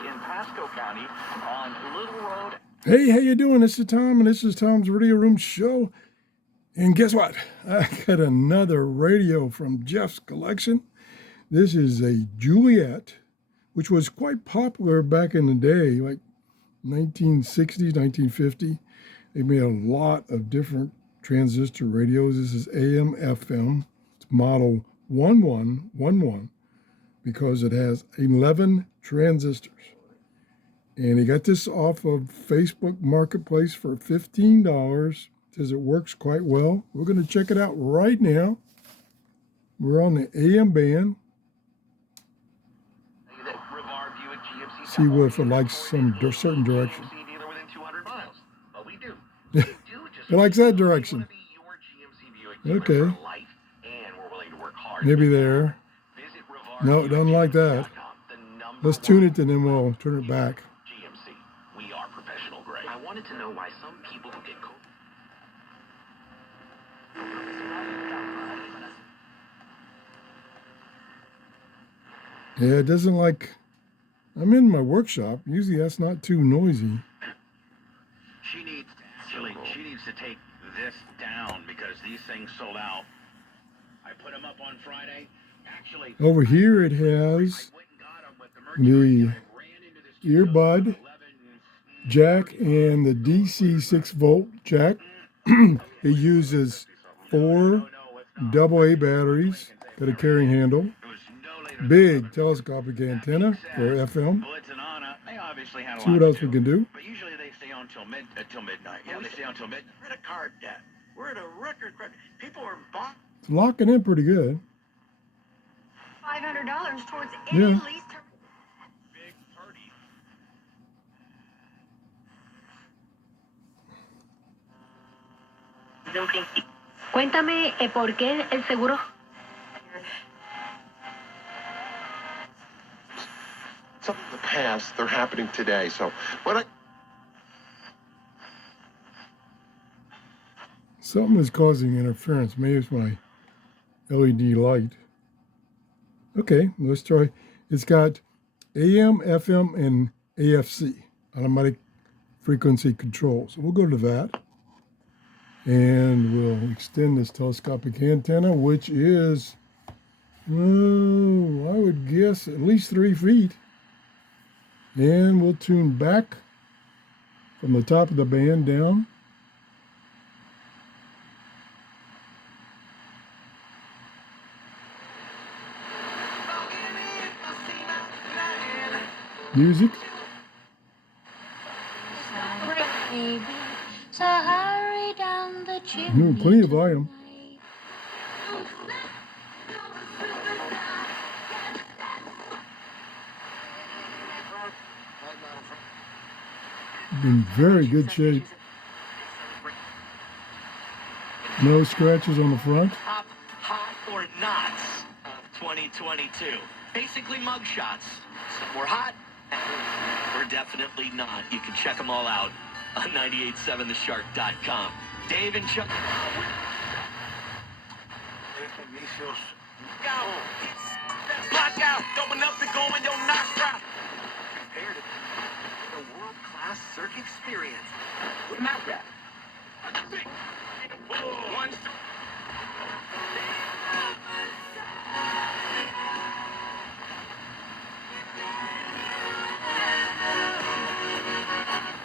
in Pasco County on Little Road. Hey, how you doing? This is Tom, and this is Tom's Radio Room Show. And guess what? I got another radio from Jeff's collection. This is a Juliette, which was quite popular back in the day, like 1960s, 1950. They made a lot of different transistor radios. This is AM, FM. It's model 1111 because it has 11 transistors. And he got this off of Facebook Marketplace for $15. Says it works quite well. We're going to check it out right now. We're on the AM band. See if it likes some certain direction. It likes that direction. Okay. Maybe there. No, it doesn't like that. Let's tune it and then we'll turn it back. We are professional grade. I wanted to know why some people who get cold. Yeah, it doesn't like. I'm in my workshop. Usually that's not too noisy. She needs to take this down because these things sold out. I put them up on Friday. Actually, over here it has the earbud jack and the DC 6-volt jack. It uses 4 AA batteries, got a carrying handle, big telescopic antenna for FM. See what else we can do. But usually they stay on till midnight. Yeah, they stay on till midnight. We're at a card debt. We're at a record. People are bought. It's locking in pretty good. $500 towards any lease term. Big party. Cuéntame por qué el seguro. Some of the past, they're happening today. So when Something is causing interference. Maybe it's my LED light. Okay, let's try. It's got AM, FM, and AFC, automatic frequency control. So we'll go to that. And we'll extend this telescopic antenna, which is, I would guess, at least 3 feet. And we'll tune back from the top of the band down. Music. Plenty of volume. In very good shape. No scratches on the front. Hot or not of 2022. Basically mug shots. Some were hot. We're definitely not. You can check them all out on 987theshark.com. Dave and Chuck. Block out. Open up and go in your nostril. Compared to a world-class search experience. With Mount Rap. One.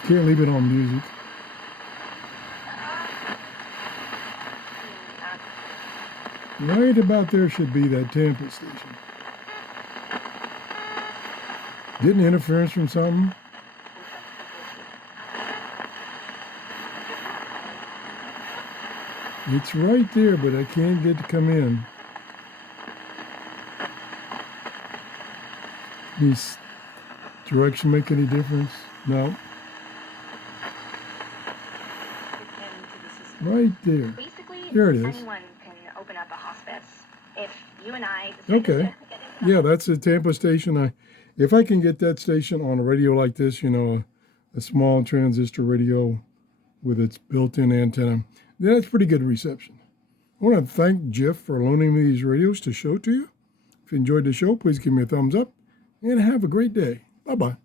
Can't leave it on music. Right about there should be that Tampa station. Getting interference from something? It's right there, but I can't get to come in. Does direction make any difference? No. Right there. Basically, there it is. Anyone can open up a hospice. If you and I okay. Yeah, that's the Tampa station. If I can get that station on a radio like this, a small transistor radio with its built-in antenna, that's pretty good reception. I want to thank Jeff for loaning me these radios to show to you. If you enjoyed the show, please give me a thumbs up and have a great day. Bye-bye.